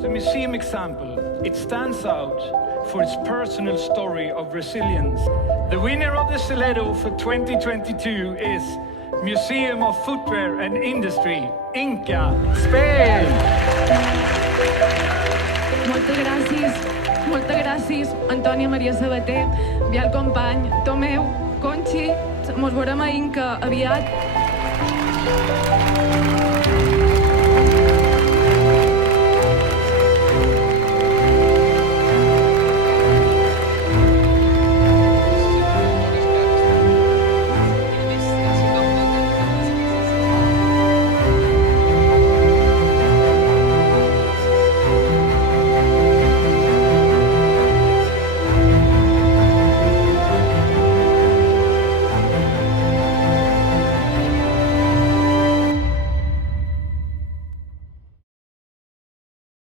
As a museum example, it stands out for its personal story of resilience. The winner of the Silletto for 2022 is Museum of Footwear and Industry, Inca, Spain. Moltes gràcies, Antònia Maria Sabater, Biel Company, Tomeu, Conchi, mos veurem a Inca aviat.